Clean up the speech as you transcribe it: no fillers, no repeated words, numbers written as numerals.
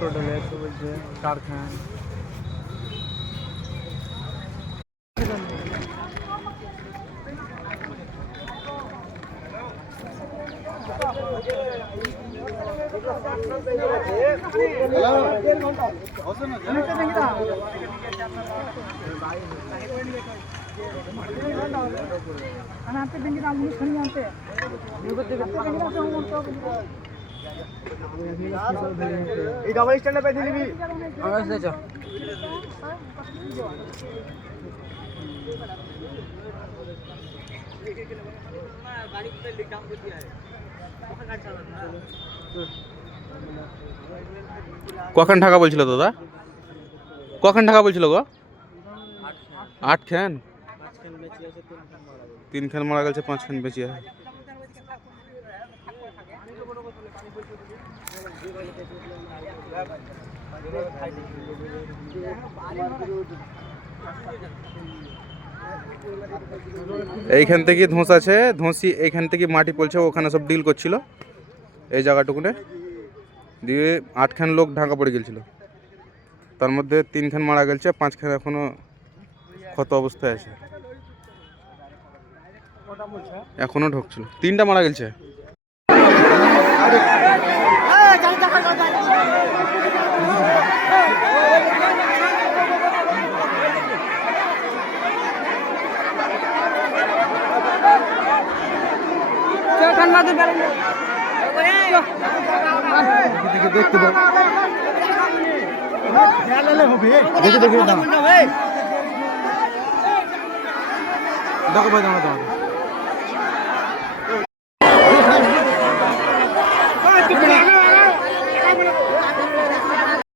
Total একশো বলছে 4 খান। এই ডবল স্ট্যান্ডে পেয়ে দিবি কখন ঢাকা বলছিল দাদা? কখন ঢাকা বলছিল গো? 8 খান। 3 খান মারা গেছে, 5 খান বেঁচে আছে। এইখান থেকে ধোঁস আছে, ধোঁসি এইখান থেকে মাটি পড়ছে, ওখানে সব ডিল করছিল এই জায়গাটুকুনে দিয়ে 8 খান লোক ঢাকা পড়ে গেছিল। তার মধ্যে 3 খান মারা গেছে, 5 খান এখনো ক্ষত অবস্থায় আছে, এখনো ঢুকছিল। 3টা মারা গেছে। দেখতে পাবো দেখে দেখে দাও দেখো ভাই দাও দাও